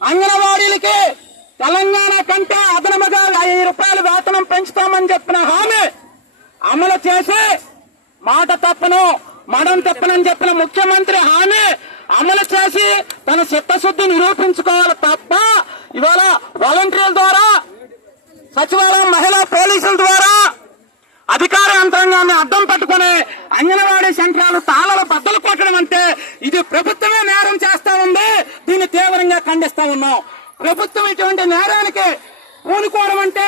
అంగన్వాడీలకి తెలంగాణ కంటే అదనముగా వెయ్యి రూపాయలు వేతనం పెంచుతామని చెప్పిన హామీ అమలు చేసి మాట తప్పను మడం తప్పనని చెప్పిన ముఖ్యమంత్రి హామీ అమలు చేసి తన చిత్తశుద్ధి నిరూపించుకోవాలి తప్ప ఇవాళ వాలంటీర్ల ద్వారా సచివాలయం మహిళా పోలీసుల ద్వారా అధికార యంత్రాంగాన్ని అడ్డం పట్టుకుని అంగన్వాడీ సెంటర్లు తాళాలు బద్దలు కొట్టడం అంటే ఇది ప్రభుత్వమే తీవ్రంగా ఖండిస్తా ఉన్నాం. ప్రభుత్వం ఇటువంటి నేరానికి పూనుకోవడం అంటే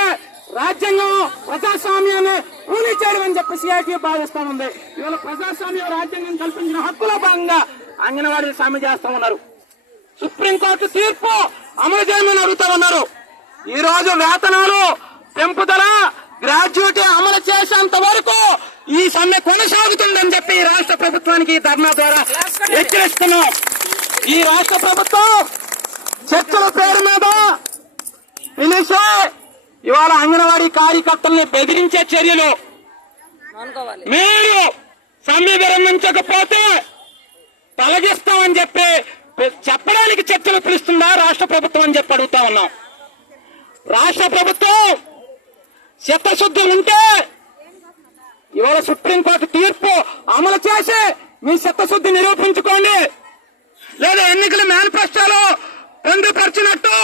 రాజ్యాంగం ప్రజాస్వామ్యాన్ని పూని చేయడం అని చెప్పి సిఐటి భావిస్తా ఉంది. ఇవాళ ప్రజాస్వామ్య రాజ్యాంగం కల్పించిన హక్కులో భాగంగా అంగన్వాడీ సమ్మె చేస్తా ఉన్నారు. సుప్రీంకోర్టు తీర్పు అమలు చేయమని అడుగుతా ఉన్నారు. ఈ రోజు వేతనాలు పెంపుదల గ్రాడ్యుయేటీ అమలు చేసేంత వరకు ఈ సమ్మె కొనసాగుతుందని చెప్పి రాష్ట్ర ప్రభుత్వానికి ధర్నా ద్వారా హెచ్చరిస్తున్నాం. ఈ రాష్ట్ర ప్రభుత్వం పిలిచి ఇవాళ అంగన్వాడీ కార్యకర్తల్ని బెదిరించే చర్యలు. మీరు సమ్మె విరమించకపోతే తొలగిస్తామని చెప్పి చెప్పడానికి చర్చలు పిలుస్తుందా రాష్ట్ర ప్రభుత్వం అని చెప్పి అడుగుతా ఉన్నాం. రాష్ట్ర ప్రభుత్వం చిత్తశుద్ధి ఉంటే ఇవాళ సుప్రీంకోర్టు తీర్పు అమలు చేసి మీ చిత్తశుద్ధి నిరూపించుకోండి. లేదా ఎన్నికల మేనిఫెస్టోలో పొందుపరిచినట్టు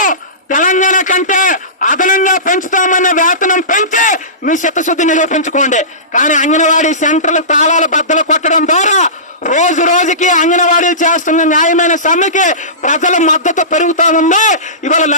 తెలంగాణ కంటే పెంచుతామన్న వేతనం పెంచి మీ చిత్తశుద్ధి నిరూపించుకోండి. కానీ అంగన్వాడీ సెంటర్లు తాళాలు బద్దలు కొట్టడం ద్వారా రోజు రోజుకి అంగన్వాడీలు చేస్తున్న న్యాయమైన సమ్మెకి ప్రజల మద్దతు పెరుగుతా ఉంది. ఇవాళ